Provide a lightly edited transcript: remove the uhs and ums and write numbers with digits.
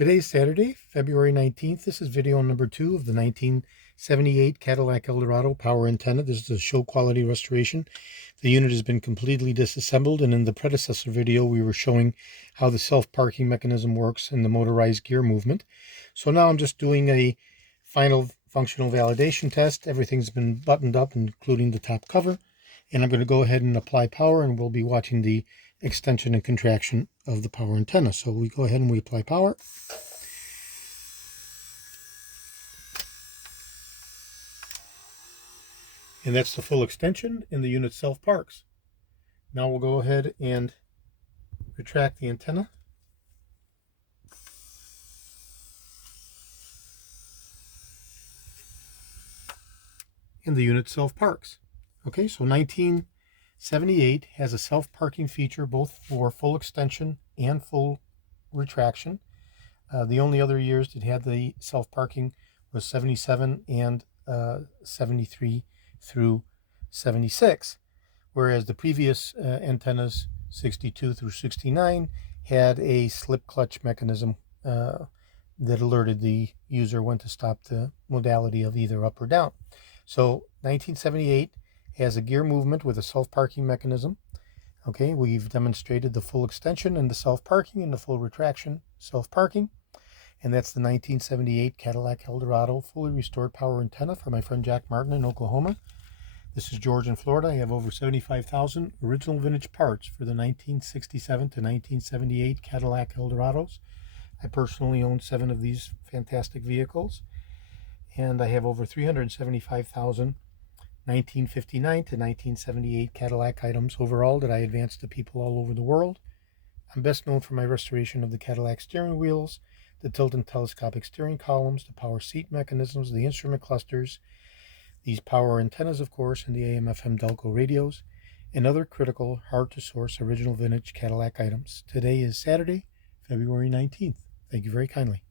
Today is Saturday, February 19th. This is video number 2 of the 1978 Cadillac Eldorado power antenna. This is a show quality restoration. The unit has been completely disassembled, and in the predecessor video we were showing how the self-parking mechanism works and the motorized gear movement. So now I'm just doing a final functional validation test. Everything's been buttoned up, including the top cover, and I'm going to go ahead and apply power, and we'll be watching the extension and contraction of the power antenna. So we go ahead and we apply power. And that's the full extension, and the unit self-parks. Now we'll go ahead and retract the antenna. And the unit self-parks. Okay, so 1978 has a self-parking feature both for full extension and full retraction. The only other years that had the self-parking was 77 and 73 through 76, whereas the previous antennas 62 through 69 had a slip clutch mechanism that alerted the user when to stop the modality of either up or down. So 1978 has a gear movement with a self-parking mechanism. Okay, we've demonstrated the full extension and the self-parking and the full retraction self-parking. And that's the 1978 Cadillac Eldorado fully restored power antenna for my friend Jack Martin in Oklahoma. This is George in Florida. I have over 75,000 original vintage parts for the 1967 to 1978 Cadillac Eldorados. I personally own 7 of these fantastic vehicles. And I have over 375,000 1959 to 1978 Cadillac items overall that I advanced to people all over the world. I'm best known for my restoration of the Cadillac steering wheels, the tilt and telescopic steering columns, the power seat mechanisms, the instrument clusters, these power antennas, of course, and the AM/FM Delco radios, and other critical, hard-to-source original vintage Cadillac items. Today is Saturday, February 19th. Thank you very kindly.